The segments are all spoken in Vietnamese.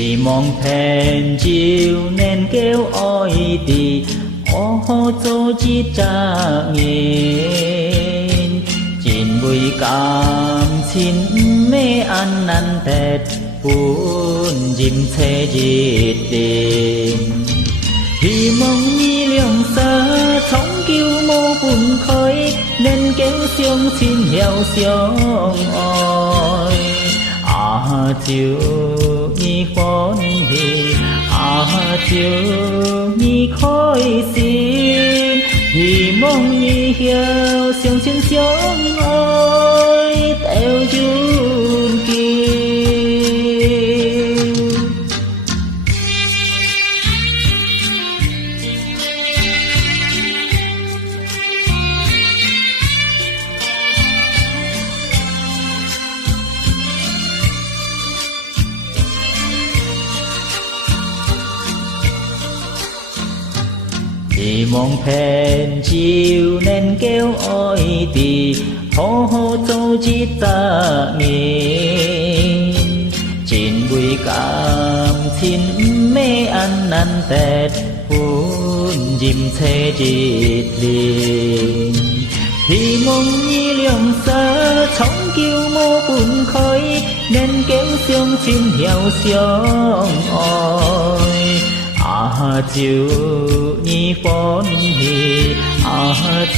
Thì mong phèn chiều nên kêu ôi đi ô tô chi trả nghìn chín bùi cảm xin mê ăn năn tết buồn dìm xe dịt đêm thì mong nhi liều xa thống kêu mô buồn khói nên kéo xiông xin heo xiông ôi chiều nhi phón hì chiều nhi khói xin thì mong nhi heo xiông xin xiông ôi theo chun kêu thì mong phèn chiều nên kêu ôi tì hô hô châu chi ta nghìn chín bùi cảm xin mê ăn năn tết buồn dìm xe dịt liền thì mong nhi liều xa thống kêu mô buồn khói nên kéo xiông xin heo xiông ôi chiều nhi phón hì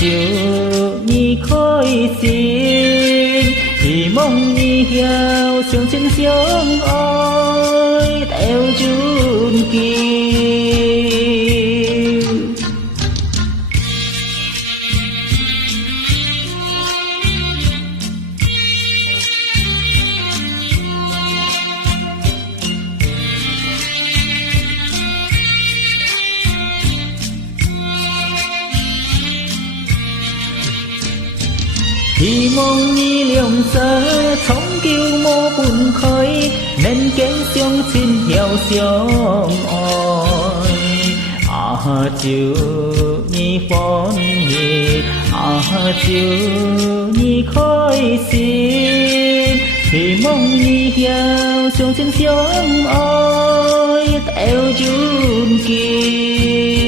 chiều nhi khói xin thì mong nhi heo xiông xin xiông ôi theo chun kêu thì mong nhi liều xa thống kêu mô buồn khói nên kéo xiông xin heo xiông ôi chiều nhi phón hì chiều nhi khói xin thì mong nhi heo xiông xin xiông ôi theo chun kia